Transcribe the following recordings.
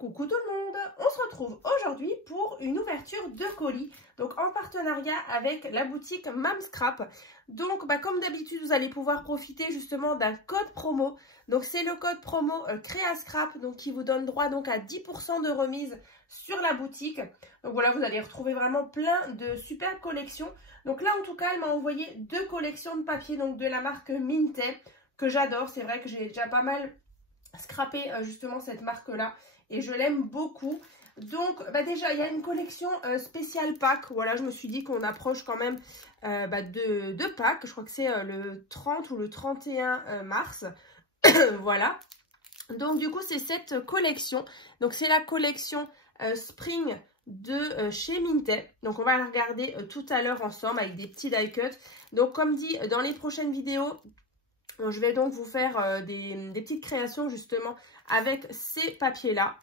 Coucou tout le monde, on se retrouve aujourd'hui pour une ouverture de colis, donc en partenariat avec la boutique Mamscrap. Donc comme d'habitude vous allez pouvoir profiter justement d'un code promo, donc c'est le code promo Créascrap, donc qui vous donne droit donc à 10% de remise sur la boutique. Donc voilà, vous allez retrouver vraiment plein de superbes collections. Donc là en tout cas elle m'a envoyé 2 collections de papier, donc de la marque Minté, que j'adore. C'est vrai que j'ai déjà pas mal scrappé justement cette marque là et je l'aime beaucoup. Donc déjà il y a une collection spéciale Pâques. Voilà, je me suis dit qu'on approche quand même de Pâques. Je crois que c'est le 30 ou le 31 mars. Voilà, donc du coup c'est cette collection, donc c'est la collection Spring de chez Minté. Donc on va la regarder tout à l'heure ensemble avec des petits die cuts. Donc comme dit dans les prochaines vidéos, je vais donc vous faire des petites créations justement avec ces papiers là.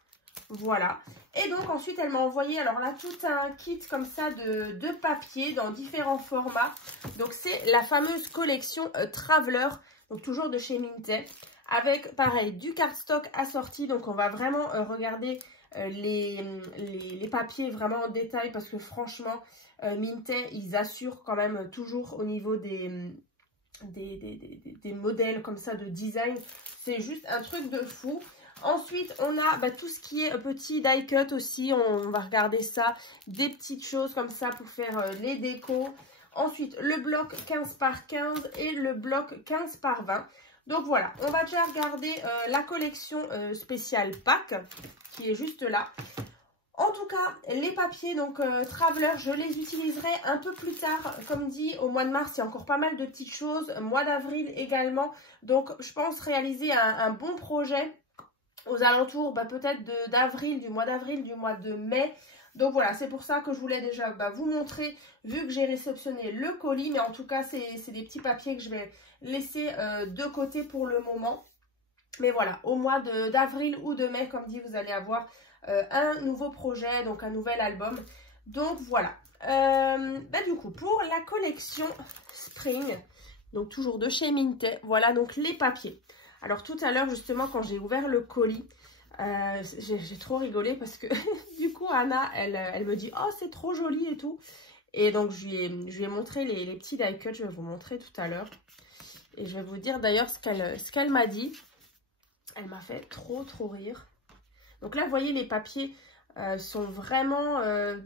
Voilà. Et donc ensuite elle m'a envoyé alors là tout un kit comme ça de papier dans différents formats. Donc c'est la fameuse collection Traveler, donc toujours de chez Minté, avec pareil du cardstock assorti. Donc on va vraiment regarder les papiers vraiment en détail, parce que franchement Minté ils assurent quand même toujours au niveau des modèles comme ça de design. C'est juste un truc de fou. Ensuite on a tout ce qui est petit die cut aussi, on va regarder ça, des petites choses comme ça pour faire les décos. Ensuite le bloc 15 par 15 et le bloc 15 par 20. Donc voilà, on va déjà regarder la collection spéciale Pâques qui est juste là. En tout cas, les papiers, donc Traveler, je les utiliserai un peu plus tard. Comme dit, au mois de mars, il y a encore pas mal de petites choses. Mois d'avril également. Donc, je pense réaliser un bon projet aux alentours peut-être d'avril, du mois de mai. Donc voilà, c'est pour ça que je voulais déjà vous montrer, vu que j'ai réceptionné le colis. Mais en tout cas, c'est des petits papiers que je vais laisser de côté pour le moment. Mais voilà, au mois d'avril ou de mai, comme dit, vous allez avoir un nouveau projet, donc un nouvel album. Donc voilà. Du coup, pour la collection Spring, donc toujours de chez Minté, voilà donc les papiers. Alors tout à l'heure, justement, quand j'ai ouvert le colis, j'ai trop rigolé parce que du coup, Anna, elle me dit « Oh, c'est trop joli et tout ». Et donc, je lui ai montré les petits die cuts, je vais vous montrer tout à l'heure. Et je vais vous dire d'ailleurs ce qu'elle m'a dit. Elle m'a fait trop rire. Donc là, vous voyez, les papiers sont vraiment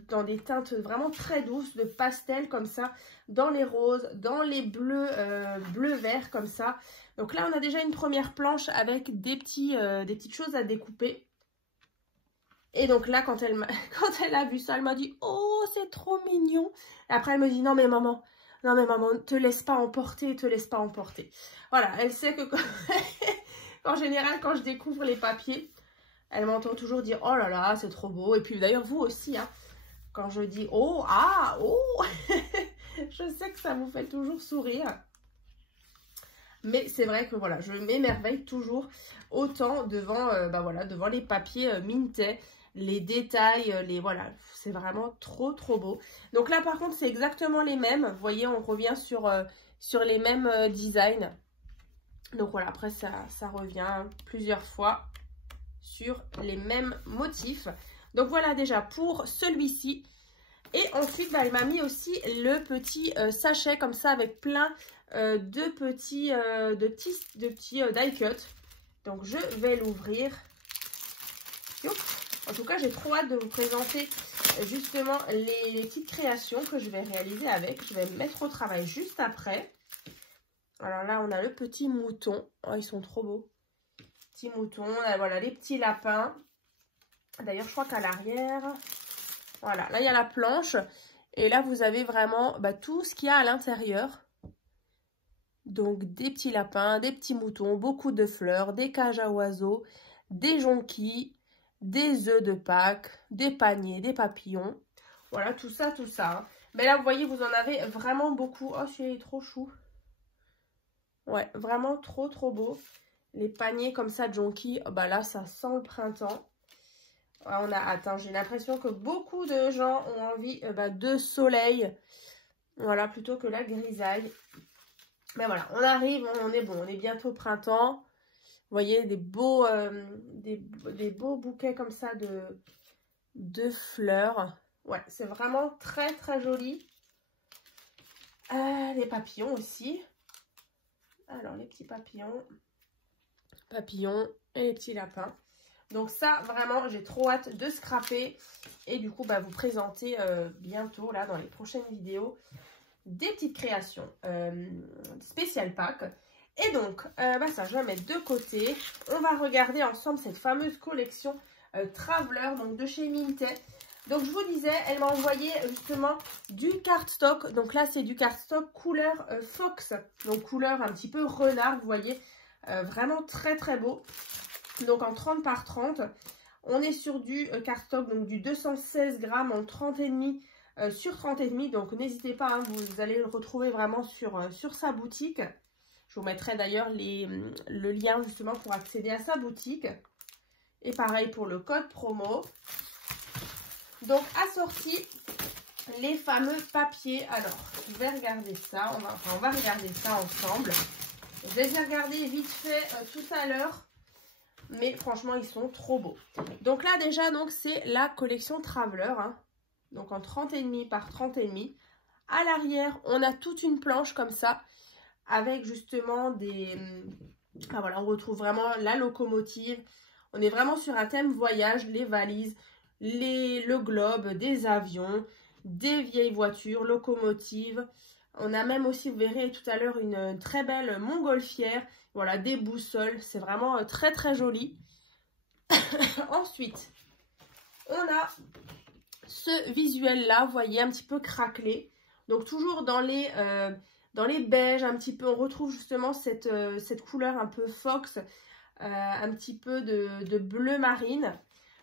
dans des teintes vraiment très douces, de pastel comme ça, dans les roses, dans les bleus, bleu-vert comme ça. Donc là, on a déjà une première planche avec des petites choses à découper. Et donc là, quand elle a vu ça, elle m'a dit « Oh, c'est trop mignon !» Et après, elle me dit « Non mais maman, te laisse pas emporter, te laisse pas emporter. » Voilà, elle sait que en général, quand je découvre les papiers, elle m'entend toujours dire « Oh là là, c'est trop beau !» Et puis d'ailleurs, vous aussi, hein, quand je dis « Oh, ah, oh !» Je sais que ça vous fait toujours sourire. Mais c'est vrai que voilà, je m'émerveille toujours autant devant, devant les papiers Minté, les détails, voilà, c'est vraiment trop beau. Donc là, par contre, c'est exactement les mêmes. Vous voyez, on revient sur les mêmes designs. Donc voilà, après ça revient plusieurs fois sur les mêmes motifs. Donc voilà déjà pour celui-ci. Et ensuite, elle m'a mis aussi le petit sachet comme ça avec plein de petits die cut. Donc je vais l'ouvrir. En tout cas, j'ai trop hâte de vous présenter justement les petites créations que je vais réaliser avec. Je vais me mettre au travail juste après. Alors là, on a le petit mouton. Oh, ils sont trop beaux. Petit mouton. Voilà, les petits lapins. D'ailleurs, je crois qu'à l'arrière, voilà, là, il y a la planche. Et là, vous avez vraiment tout ce qu'il y a à l'intérieur. Donc, des petits lapins, des petits moutons, beaucoup de fleurs, des cages à oiseaux, des jonquilles, des œufs de Pâques, des paniers, des papillons. Voilà, tout ça, tout ça. Hein. Mais là, vous voyez, vous en avez vraiment beaucoup. Oh, celui-là est trop chou. Ouais, vraiment trop beau. Les paniers comme ça de jonquilles, là, ça sent le printemps. On a hâte, hein. J'ai l'impression que beaucoup de gens ont envie de soleil. Voilà, plutôt que la grisaille. Mais voilà, on arrive, on est bon, on est bientôt au printemps. voyez, des beaux bouquets comme ça de fleurs. Ouais, c'est vraiment très très joli. Les papillons aussi. Alors, les petits papillons et les petits lapins. Donc ça, vraiment, j'ai trop hâte de scraper et du coup, vous présenter bientôt, là, dans les prochaines vidéos, des petites créations spécial pack. Et donc, ça, je vais mettre de côté. On va regarder ensemble cette fameuse collection Traveler, donc de chez Minté. Donc, je vous disais, elle m'a envoyé justement du cardstock. Donc là, c'est du cardstock couleur Fox. Donc, couleur un petit peu renard, vous voyez. Vraiment très, très beau. Donc, en 30 par 30. On est sur du cardstock, donc du 216 grammes en 30,5 sur 30,5. Donc, n'hésitez pas, hein, vous allez le retrouver vraiment sur sa boutique. Je vous mettrai d'ailleurs le lien justement pour accéder à sa boutique. Et pareil pour le code promo. Donc, assorti les fameux papiers. Alors, je vais regarder ça. On va regarder ça ensemble. Je les ai regardés vite fait tout à l'heure. Mais franchement, ils sont trop beaux. Donc là, déjà, c'est la collection Traveler. Hein. Donc, en 30,5 par 30,5. À l'arrière, on a toute une planche comme ça. Avec justement des... voilà, on retrouve vraiment la locomotive. On est vraiment sur un thème voyage, les valises, le globe, des avions, des vieilles voitures, locomotives. On a même aussi, vous verrez tout à l'heure, une très belle montgolfière. Voilà, des boussoles. C'est vraiment très très joli. Ensuite, on a ce visuel-là, vous voyez, un petit peu craquelé. Donc toujours dans les beiges, un petit peu, on retrouve justement cette couleur un peu fox, un petit peu de bleu marine.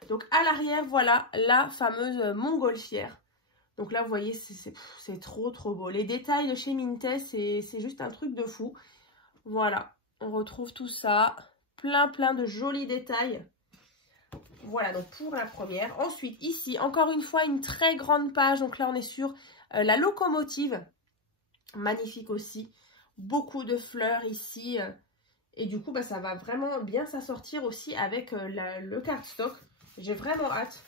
Donc à l'arrière, voilà la fameuse montgolfière. Donc là, vous voyez, c'est trop trop beau. Les détails de chez Minté, c'est juste un truc de fou. Voilà, on retrouve tout ça. Plein de jolis détails. Voilà, donc pour la première. Ensuite, ici, encore une fois, une très grande page. Donc là, on est sur la locomotive. Magnifique aussi. Beaucoup de fleurs ici. Et du coup, ça va vraiment bien s'assortir aussi avec le cardstock. J'ai vraiment hâte.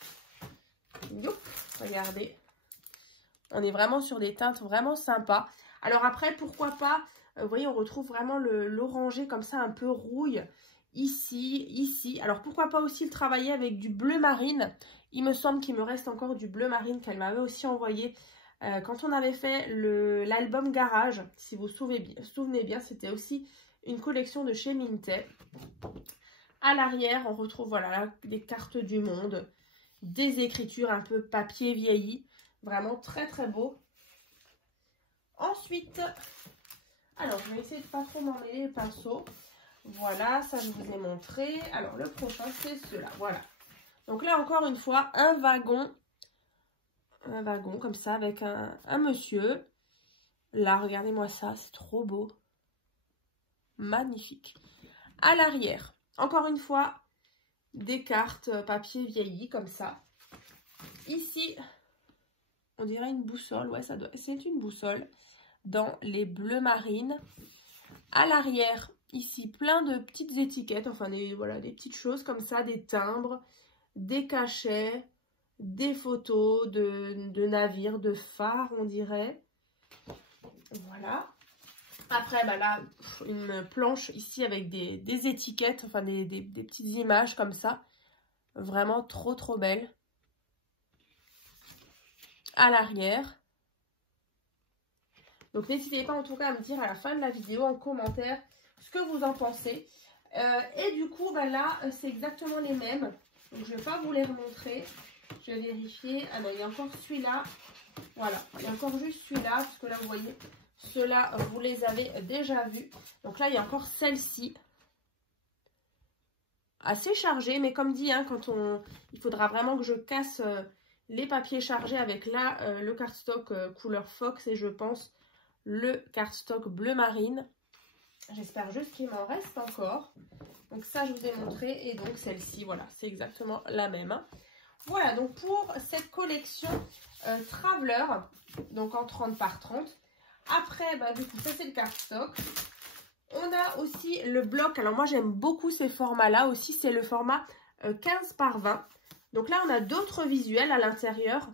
Youp, regardez. On est vraiment sur des teintes vraiment sympas. Alors après, pourquoi pas, vous voyez, on retrouve vraiment l'orangé comme ça, un peu rouille. Ici. Alors pourquoi pas aussi le travailler avec du bleu marine. Il me semble qu'il me reste encore du bleu marine qu'elle m'avait aussi envoyé quand on avait fait l'album Garage. Si vous vous souvenez bien, c'était aussi une collection de chez Minté. À l'arrière, on retrouve voilà des cartes du monde, des écritures un peu papier vieilli. Vraiment très très beau. Ensuite, alors je vais essayer de pas trop m'emmêler les pinceaux. Voilà, ça je vous ai montré. Alors le prochain c'est ceux-là, voilà. Donc là encore une fois, un wagon comme ça avec un monsieur. Là, regardez-moi ça, c'est trop beau. Magnifique. À l'arrière, encore une fois, des cartes papier vieilli comme ça. Ici, on dirait une boussole, ouais, c'est une boussole dans les bleus marines. À l'arrière, ici, plein de petites étiquettes, enfin des petites choses comme ça, des timbres, des cachets, des photos de navires, de phares, on dirait. Voilà. Après, là, une planche ici avec des étiquettes, enfin des petites images comme ça. Vraiment trop, trop belle. À l'arrière. Donc, n'hésitez pas en tout cas à me dire à la fin de la vidéo en commentaire ce que vous en pensez. Et du coup, là, c'est exactement les mêmes. Donc, je ne vais pas vous les remontrer. Je vais vérifier. Ah non, il y a encore celui-là. Voilà, il y a encore juste celui-là. Parce que là, vous voyez, ceux-là, vous les avez déjà vus. Donc là, il y a encore celle-ci. Assez chargée, mais comme dit, hein, il faudra vraiment que je casse les papiers chargés avec le cardstock couleur Fox et je pense le cardstock bleu marine. J'espère juste qu'il m'en reste encore. Donc ça, je vous ai montré. Et donc celle-ci, voilà, c'est exactement la même. Hein. Voilà, donc pour cette collection Traveler, donc en 30 par 30. Après, du coup, ça c'est le cardstock. On a aussi le bloc. Alors moi, j'aime beaucoup ces formats-là aussi. C'est le format 15 par 20. Donc là, on a d'autres visuels à l'intérieur.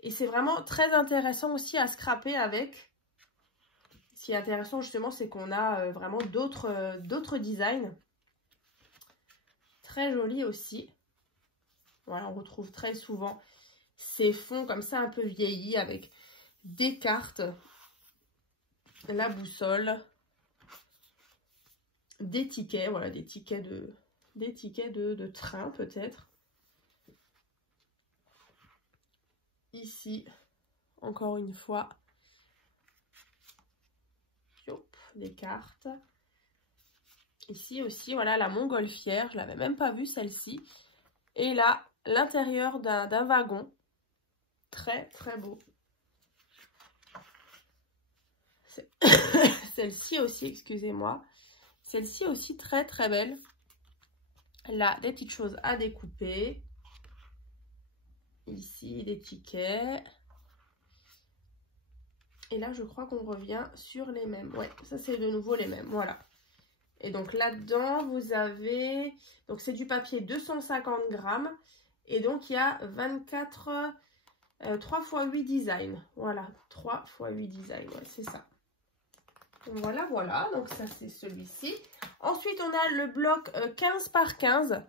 Et c'est vraiment très intéressant aussi à scraper avec. Ce qui est intéressant justement, c'est qu'on a vraiment d'autres designs. Très joli aussi. Voilà, on retrouve très souvent ces fonds comme ça un peu vieillis avec des cartes, la boussole, des tickets, voilà, des tickets de train peut-être. Ici, encore une fois, des cartes. Ici aussi, voilà, la montgolfière, je l'avais même pas vue celle-ci. Et là, l'intérieur d'un wagon, très très beau. Celle-ci aussi, excusez-moi. Celle-ci aussi très très belle. Là, des petites choses à découper. Ici, des tickets. Et là, je crois qu'on revient sur les mêmes. Ouais, ça c'est de nouveau les mêmes, voilà. Et donc là-dedans, vous avez... Donc c'est du papier 250 grammes. Et donc il y a 24... 3 x 8 designs. Voilà, 3 x 8 designs, ouais, c'est ça. Voilà, voilà. Donc ça, c'est celui-ci. Ensuite, on a le bloc 15 par 15.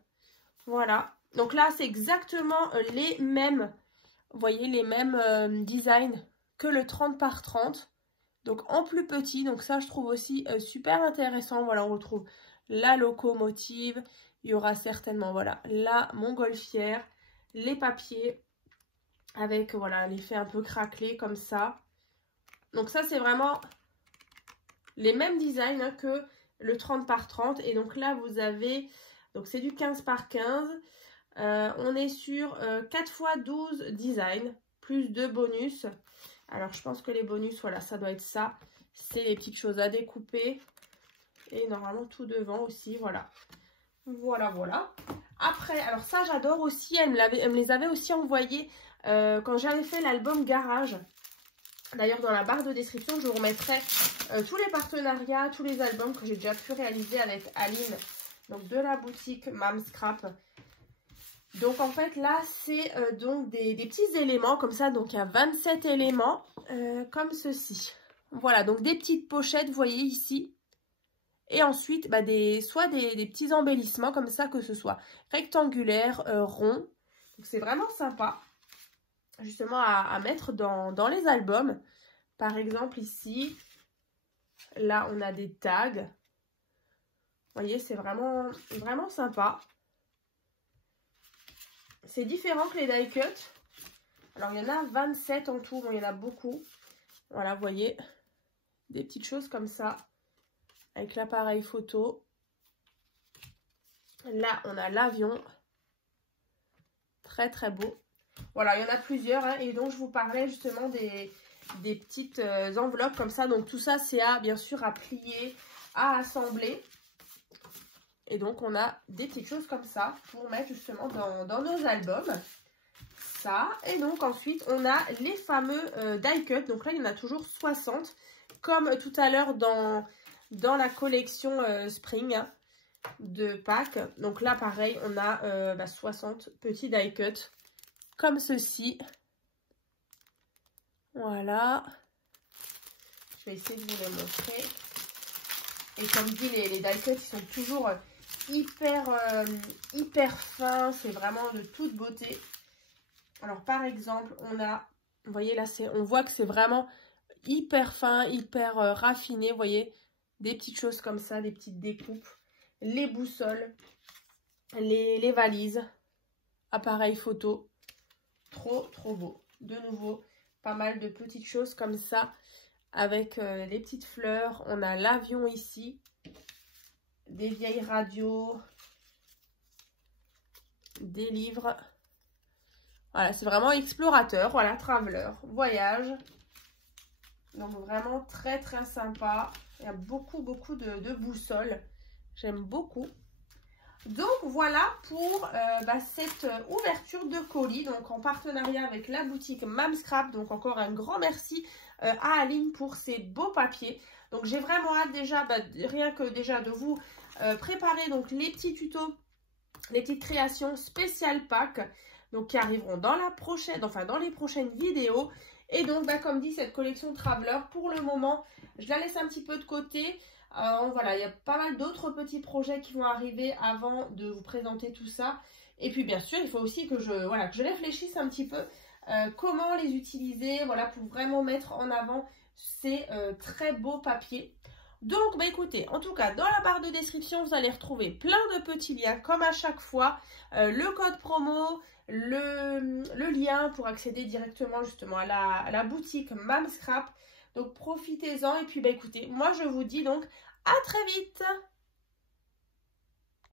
Voilà. Donc là, c'est exactement les mêmes, vous voyez, les mêmes designs que le 30 par 30. Donc en plus petit. Donc ça, je trouve aussi super intéressant. Voilà, on retrouve la locomotive. Il y aura certainement, voilà, la montgolfière, les papiers avec, voilà, l'effet un peu craquelé comme ça. Donc ça, c'est vraiment les mêmes designs hein, que le 30 par 30. Et donc là, vous avez, donc c'est du 15 par 15. On est sur 4 x 12 designs, plus 2 bonus. Alors, je pense que les bonus, voilà, ça doit être ça. C'est les petites choses à découper. Et normalement, tout devant aussi, voilà. Voilà, voilà. Après, alors ça, j'adore aussi. Elle me les avait aussi envoyés quand j'avais fait l'album Garage. D'ailleurs, dans la barre de description, je vous remettrai tous les partenariats, tous les albums que j'ai déjà pu réaliser avec Aline. Donc, de la boutique Mam Scrap. Donc, en fait, là, c'est donc des petits éléments comme ça. Donc, il y a 27 éléments comme ceci. Voilà, donc des petites pochettes, vous voyez ici. Et ensuite, bah, soit des petits embellissements comme ça, que ce soit rectangulaire, rond. Donc, c'est vraiment sympa, justement, à mettre dans les albums. Par exemple, ici, là, on a des tags. Vous voyez, c'est vraiment, vraiment sympa. C'est différent que les die cut. Alors, il y en a 27 en tout. Bon, il y en a beaucoup. Voilà, vous voyez, des petites choses comme ça. Avec l'appareil photo. Là, on a l'avion. Très, très beau. Voilà, il y en a plusieurs. Hein, et donc, je vous parlais justement des petites enveloppes comme ça. Donc, tout ça, c'est bien sûr à plier, à assembler. Et donc, on a des petites choses comme ça pour mettre justement dans nos albums. Ça. Et donc, ensuite, on a les fameux die cut. Donc là, il y en a toujours 60. Comme tout à l'heure dans la collection Spring hein, de Pâques. Donc là, pareil, on a 60 petits die cut comme ceci. Voilà. Je vais essayer de vous les montrer. Et comme dit, les die cut, ils sont toujours hyper fins. C'est vraiment de toute beauté. Alors, par exemple, on a, vous voyez là, on voit que c'est vraiment hyper fin, hyper raffiné. Vous voyez, des petites choses comme ça, des petites découpes. Les boussoles, les valises, appareil photo. Trop, trop beau. De nouveau, pas mal de petites choses comme ça avec des petites fleurs. On a l'avion ici, des vieilles radios, des livres. Voilà, c'est vraiment explorateur, voilà, traveler, voyage. Donc vraiment très très sympa. Il y a beaucoup de boussoles. J'aime beaucoup. Donc voilà pour cette ouverture de colis, donc en partenariat avec la boutique Mam Scrap. Donc encore un grand merci à Aline pour ces beaux papiers. Donc j'ai vraiment hâte déjà, rien que déjà de vous préparer donc les petits tutos, les petites créations spéciales Pâques, donc qui arriveront dans la prochaine, enfin dans les prochaines vidéos. Et donc comme dit, cette collection Traveler, pour le moment, je la laisse un petit peu de côté. Voilà, il y a pas mal d'autres petits projets qui vont arriver avant de vous présenter tout ça. Et puis bien sûr, il faut aussi que je réfléchisse un petit peu comment les utiliser, voilà, pour vraiment mettre en avant ces très beaux papiers. Donc écoutez, en tout cas dans la barre de description, vous allez retrouver plein de petits liens comme à chaque fois, le code promo, le lien pour accéder directement justement à la boutique Mam Scrap. Donc profitez-en et puis écoutez, moi je vous dis donc à très vite.